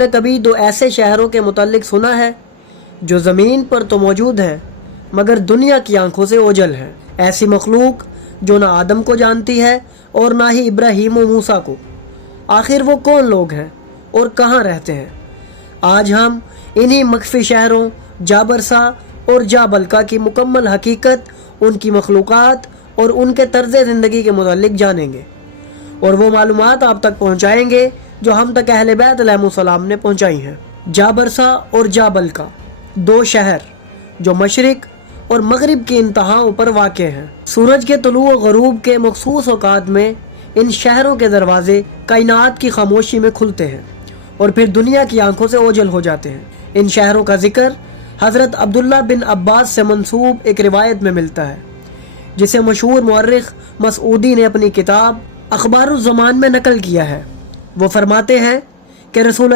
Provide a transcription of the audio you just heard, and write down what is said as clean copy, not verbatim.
तुमने कभी दो ऐसे शहरों के मुतल्लिक सुना है जो ज़मीन पर तो मौजूद हैं मगर दुनिया की आंखों से ओझल हैं? ऐसी मखलूक जो ना आदम को जानती है और ना ही इब्राहीम व मूसा को। आखिर वो कौन लोग हैं और कहाँ रहते हैं? आज हम इन्हीं मख्फी शहरों जाबरसा और जाबलका की मुकम्मल हकीकत, उनकी मखलूक़ात और उनके तर्ज़ ज़िंदगी के मुतालिक जानेंगे और वो मालूमात आप तक पहुँचाएँगे जो हम तक अहले बैत अलैहिमुस्सलाम ने पहुँचाई हैं। जाबरसा और जाबलका, दो शहर जो मशरिक और मगरिब की इंतहाओं पर वाक़ हैं। सूरज के तुलू व ग़रूब के मखसूस औक़ात में इन शहरों के दरवाजे कायनात की खामोशी में खुलते हैं और फिर दुनिया की आंखों से ओझल हो जाते हैं। इन शहरों का जिक्र हज़रत अब्दुल्ला बिन अब्बास से मंसूब एक रिवायत में मिलता है, जिसे मशहूर मुअर्रिख़ मसऊदी ने अपनी किताब अख़बारुज़्ज़मान में नकल किया है। वो फरमाते हैं कि रसूल